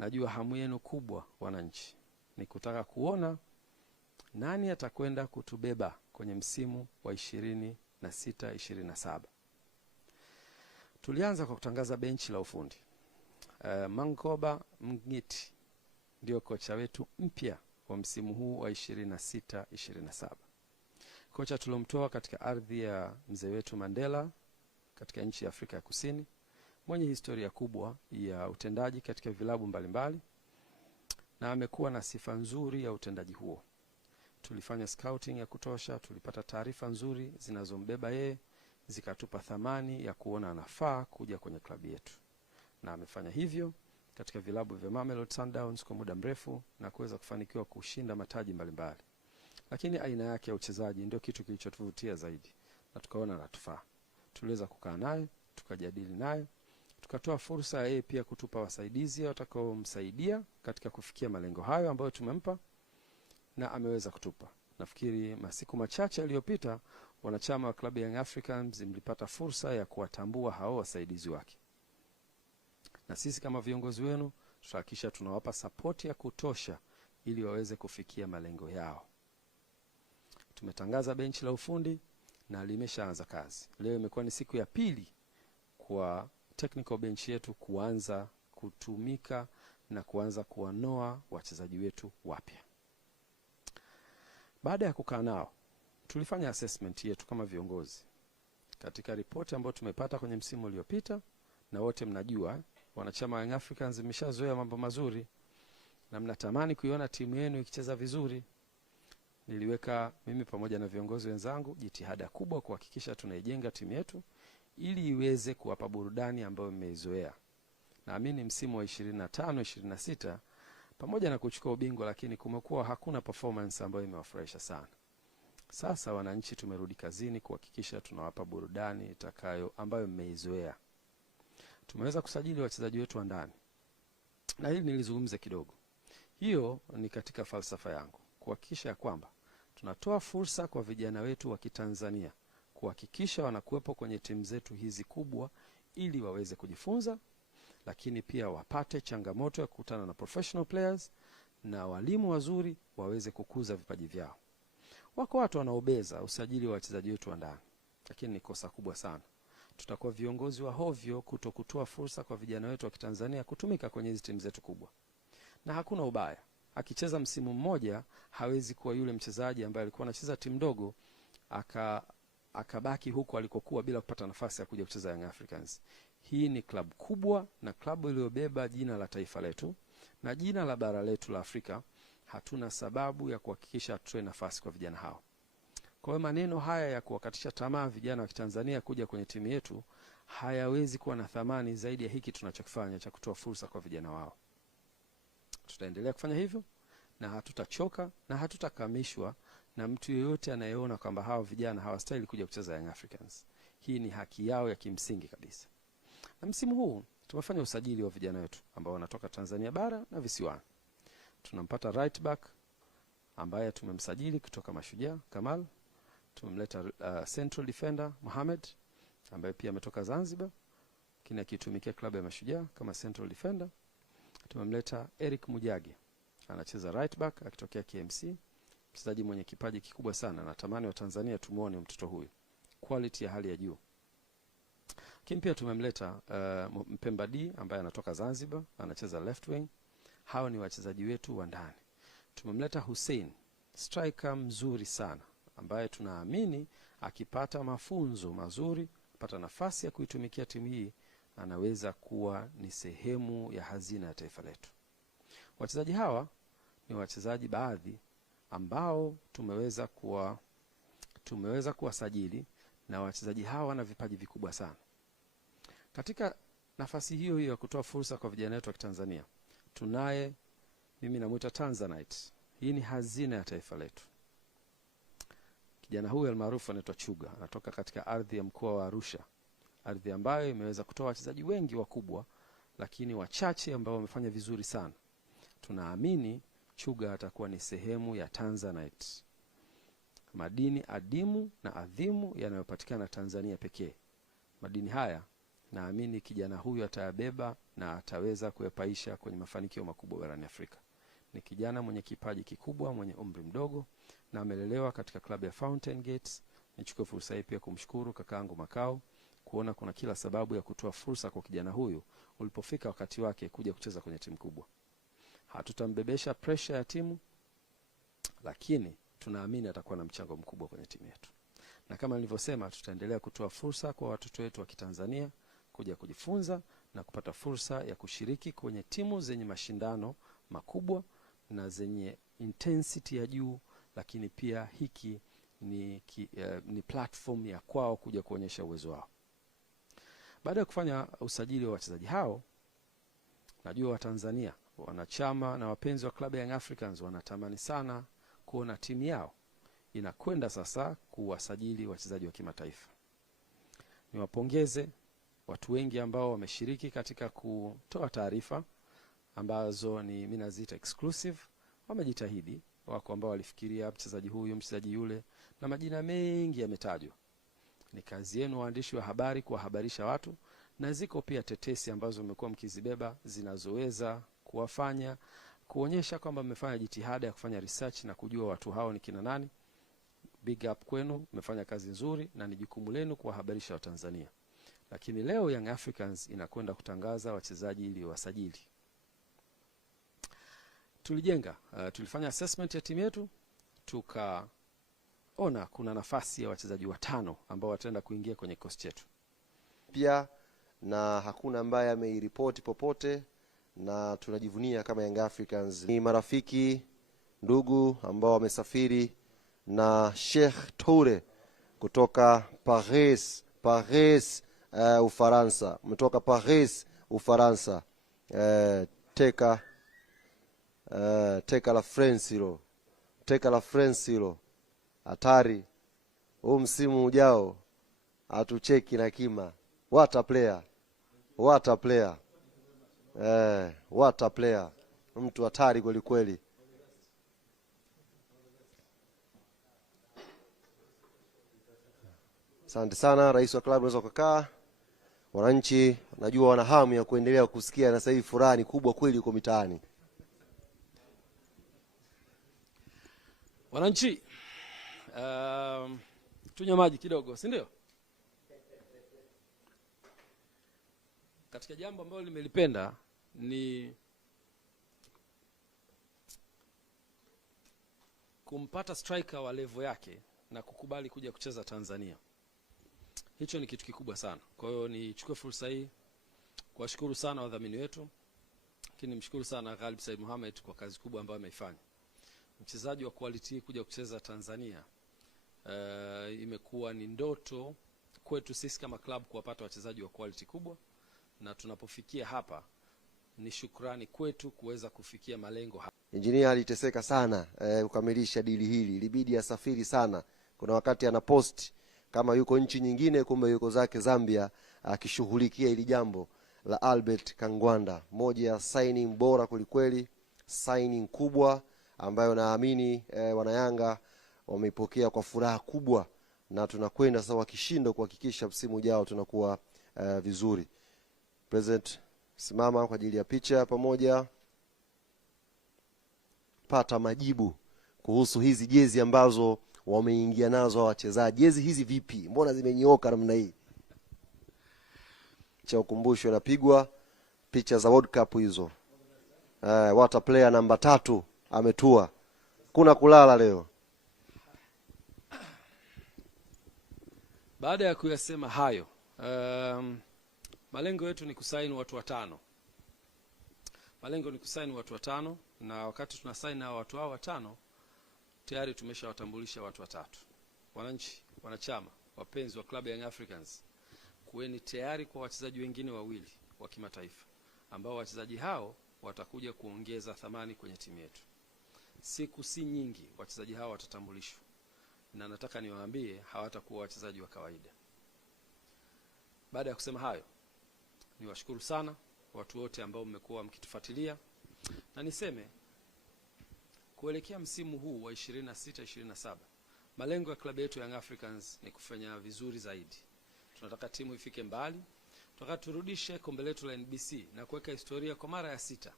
najua hamu yenu kubwa wananchi ni kutaka kuona nani atakwenda kutubeba kwenye msimu wa 26-27. Tulianza kwa kutangaza benchi la ufundi. Mankoba Mngiti ndio kocha wetu mpya wa msimu huu wa 26-27. Kocha tulomtoa katika ardhi ya mzee wetu Mandela katika nchi ya Afrika ya Kusini, mwenye historia kubwa ya utendaji katika vilabu mbalimbali, na amekuwa na sifa nzuri ya utendaji huo. Tulifanya scouting ya kutosha, tulipata taarifa nzuri zinazombeba yeye, zikatupa thamani ya kuona anafaa kuja kwenye klabu yetu. Na amefanya hivyo katika vilabu vya Mamelodi Sundowns kwa muda mrefu na kuweza kufanikiwa kushinda mataji mbalimbali. Lakini aina yake ya uchezaji ndio kitu kilichotuvutia zaidi na tukaona anatufaa. Tuliweza kukaa naye, tukajadili naye, tukatoa fursa ya yeye pia kutupa wasaidizi watakaomsaidia katika kufikia malengo hayo ambayo tumempa, na ameweza kutupa. Nafikiri masiku machache yaliyopita wanachama wa klabu ya Young Africans mlipata fursa ya kuwatambua hao wasaidizi wake. Na sisi kama viongozi wenu tutahakikisha tunawapa support ya kutosha ili waweze kufikia malengo yao. Tumetangaza benchi la ufundi na limeshaanza kazi. Leo imekuwa ni siku ya pili kwa technical bench yetu kuanza kutumika na kuanza kuwanoa wachezaji wetu wapya. Baada ya kukaa nao, tulifanya assessment yetu kama viongozi. Katika ripoti ambayo tumepata kwenye msimu uliopita, na wote mnajua wanachama wa Young Africans mmeshazoea mambo mazuri na mnatamani kuiona timu yenu ikicheza vizuri. Niliweka mimi pamoja na viongozi wenzangu jitihada kubwa kuhakikisha tunaijenga timu yetu ili iweze kuwapa burudani ambayo mmeizoea. Naamini msimu wa 25-26 pamoja na kuchukua ubingwa, lakini kumekuwa hakuna performance ambayo imewafurahisha sana. Sasa wananchi tumerudi kazini kuhakikisha tunawapa burudani ambayo mmeizoea. Tumeweza kusajili wachezaji wetu wa ndani. Na hili nilizungumza kidogo. Hiyo ni katika falsafa yangu, kuhakikisha kwamba tunatoa fursa kwa vijana wetu wa Kitanzania kuhakikisha wanakuwepo kwenye timu zetu hizi kubwa ili waweze kujifunza, lakini pia wapate changamoto ya kukutana na professional players na walimu wazuri waweze kukuza vipaji vyao. Wako watu wanaobeza usajili wa wachezaji wetu wa ndani, lakini ni kosa kubwa sana. Tutakuwa viongozi wa hovyo kutokutoa fursa kwa vijana wetu wa Kitanzania kutumika kwenye hizi timu zetu kubwa. Na hakuna ubaya. Akicheza msimu mmoja hawezi kuwa yule mchezaji ambaye alikuwa anacheza timu ndogo akabaki huko alikokuwa bila kupata nafasi ya kuja kucheza Young Africans. Hii ni klabu kubwa na klabu iliyobeba jina la taifa letu na jina la bara letu la Afrika. Hatuna sababu ya kuhakikisha tutoe nafasi kwa vijana hao. Kwa hiyo maneno haya ya kuwakatisha tamaa vijana wa Kitanzania kuja kwenye timu yetu hayawezi kuwa na thamani zaidi ya hiki tunachokifanya cha kutoa fursa kwa vijana wao. Tutaendelea kufanya hivyo na hatutachoka na hatutakamishwa na mtu yeyote anayeona kwamba hao vijana hawastahili kuja kucheza Young Africans. Hii ni haki yao ya kimsingi kabisa. Na msimu huu tumefanya usajili wa vijana wetu ambao wanatoka Tanzania bara na visiwani. Tunampata right back ambaye tumemsajili kutoka Mashujaa, Kamal. Tumemleta central defender Mohamed ambaye pia ametoka Zanzibar, lakini akitumikia klabu ya Mashujaa kama central defender. Tumemleta Eric Mujage, anacheza right back akitokea KMC, mchezaji mwenye kipaji kikubwa sana. Natamani wa Tanzania tumuone mtoto huyu, quality ya hali ya juu. Lakini pia tumemleta Mpemba D ambaye anatoka Zanzibar, anacheza left wing. Hao ni wachezaji wetu wa ndani. Tumemleta Hussein, striker mzuri sana ambaye tunaamini akipata mafunzo mazuri, pata nafasi ya kuitumikia timu hii, anaweza kuwa ni sehemu ya hazina ya taifa letu. Wachezaji hawa ni wachezaji baadhi ambao tumeweza kuwasajili, na wachezaji hawa wana vipaji vikubwa sana. Katika nafasi hiyo ya kutoa fursa kwa vijana wetu wa Kitanzania, tunaye, mimi namuita Tanzanite. Hii ni hazina ya taifa letu. Kijana huyu almaarufu anaitwa Chuga, anatoka katika ardhi ya mkoa wa Arusha, ardhi ambayo imeweza kutoa wachezaji wengi wakubwa, lakini wachache ambao wamefanya vizuri sana. Tunaamini Chuga atakuwa ni sehemu ya Tanzanite, madini adimu na adhimu yanayopatikana Tanzania pekee. Madini haya naamini kijana huyu atayabeba na ataweza kuyapaisha kwenye mafanikio makubwa barani Afrika. Ni kijana mwenye kipaji kikubwa, mwenye umri mdogo na amelelewa katika klabu ya Fountain Gates. Nichukue fursa hii pia kumshukuru kakaangu Makao kuona kuna kila sababu ya kutoa fursa kwa kijana huyu ulipofika wakati wake kuja kucheza kwenye timu kubwa. Hatutambebesha pressure ya timu, lakini tunaamini atakuwa na mchango mkubwa kwenye timu yetu. Na kama nilivyosema, tutaendelea kutoa fursa kwa watoto wetu wa Kitanzania kuja kujifunza na kupata fursa ya kushiriki kwenye timu zenye mashindano makubwa na zenye intensity ya juu, lakini pia hiki ni platform ya kwao kuja kuonyesha uwezo wao. Baada ya kufanya usajili wa wachezaji hao, najua Watanzania, wanachama na wapenzi wa klabu ya Young Africans wanatamani sana kuona timu yao inakwenda sasa kuwasajili wachezaji wa kimataifa. Niwapongeze watu wengi ambao wameshiriki katika kutoa taarifa ambazo ni mimi naziita exclusive. Wamejitahidi, wako ambao walifikiria mchezaji huyu, mchezaji yule, na majina mengi yametajwa. Ni kazi yenu waandishi wa habari kuwahabarisha watu, na ziko pia tetesi ambazo mmekuwa mkizibeba zinazoweza kuwafanya kuonyesha kwamba mmefanya jitihada ya kufanya research na kujua watu hao ni kina nani. Big up kwenu, mmefanya kazi nzuri na ni jukumu lenu kuwahabarisha Watanzania. Lakini leo Young Africans inakwenda kutangaza wachezaji ili wasajili. Tulifanya assessment ya timu yetu, tukaona kuna nafasi ya wachezaji 5 ambao wataenda kuingia kwenye kikosi chetu. Pia na hakuna ambaye ameiripoti popote, na tunajivunia kama Young Africans. Ni marafiki, ndugu ambao wamesafiri na Sheikh Toure kutoka Paris, Ufaransa. Mtoka Paris, Ufaransa. Teka la France hilo. Hatari. Huu msimu ujao atucheki na kima. What a player. Mtu hatari kweli kweli. Asante sana rais wa klabu, unaweza kukaa. Wananchi najua wana hamu ya kuendelea kusikia, na sasa hivi furaha ni kubwa kweli uko mitaani. Wananchi, tunywe maji kidogo, si ndio? Katika jambo ambalo nimelipenda ni kumpata striker wa level yake na kukubali kuja kucheza Tanzania. Hicho ni kitu kikubwa sana. Kwa hiyo nichukue fursa hii kuwashukuru sana wadhamini wetu. Lakini nimshukuru sana Ghalib Said Mohamed kwa kazi kubwa ambayo ameifanya. Mchezaji wa quality kuja kucheza Tanzania imekuwa ni ndoto kwetu sisi kama club kuwapata wachezaji wa quality kubwa, na tunapofikia hapa ni shukrani kwetu kuweza kufikia malengo hapa. Engineer aliteseka sana kukamilisha dili hili. Ilibidi asafiri sana. Kuna wakati ana post kama yuko nchi nyingine, kumbe yuko zake Zambia akishughulikia hili jambo la Albert Kangwanda. Moja ya signing bora kulikweli, signing kubwa ambayo naamini wanayanga wameipokea kwa furaha kubwa, na tunakwenda sasa wakishindo kuhakikisha msimu ujao tunakuwa vizuri. President, simama kwa ajili ya picha pamoja. Pata majibu kuhusu hizi jezi ambazo wameingia nazo wachezaji. Jezi hizi vipi? Mbona zimenyooka namna hii? Cha ukumbusho inapigwa, picha za World Cup hizo. What a player namba 3 ametua. Kuna kulala leo. Baada ya kuyasema hayo, malengo yetu ni kusaini watu 5. Malengo ni kusaini watu 5, na wakati tunasaini na watu hao 5 tayari tumeshawatambulisha watu 3. Wananchi, wanachama, wapenzi wa klabu ya Young Africans, kuweni tayari kwa wachezaji wengine 2 wa kimataifa ambao wachezaji hao watakuja kuongeza thamani kwenye timu yetu. Siku si nyingi wachezaji hao watatambulishwa, na nataka niwaambie hawatakuwa wachezaji wa kawaida. Baada ya kusema hayo, niwashukuru sana watu wote ambao mmekuwa mkitufuatilia, na niseme kuelekea msimu huu wa 26-27 malengo ya klabu yetu Young Africans ni kufanya vizuri zaidi. Tunataka timu ifike mbali, Tunataka turudishe kombe letu la NBC na kuweka historia kwa mara ya 6.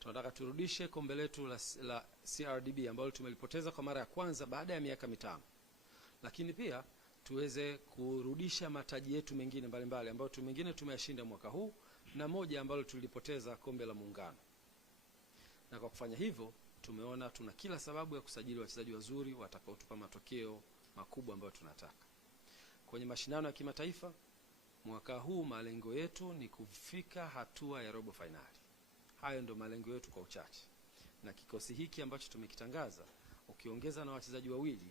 Tunataka turudishe kombe letu la CRDB ambalo tumelipoteza kwa mara ya kwanza baada ya miaka 5. Lakini pia tuweze kurudisha mataji yetu mengine mbalimbali ambayo mengine tumeyashinda mwaka huu na moja ambalo tulipoteza, kombe la Muungano. Na kwa kufanya hivyo tumeona tuna kila sababu ya kusajili wachezaji wazuri watakaotupa matokeo makubwa ambayo tunataka. Kwenye mashindano ya kimataifa mwaka huu malengo yetu ni kufika hatua ya robo finali. Hayo ndio malengo yetu kwa uchache. Na kikosi hiki ambacho tumekitangaza, ukiongeza na wachezaji wawili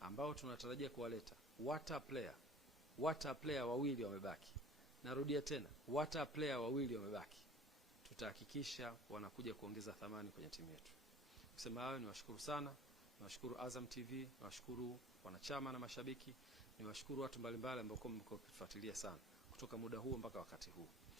ambao tunatarajia kuwaleta, water player wawili wamebaki. Narudia tena, water player wawili wamebaki. Tutahakikisha wanakuja kuongeza thamani kwenye timu yetu. Kusema hayo, niwashukuru sana, niwashukuru Azam TV, niwashukuru wanachama na mashabiki, niwashukuru watu mbalimbali ambao mmekuwa mkifuatilia sana kutoka muda huo mpaka wakati huu.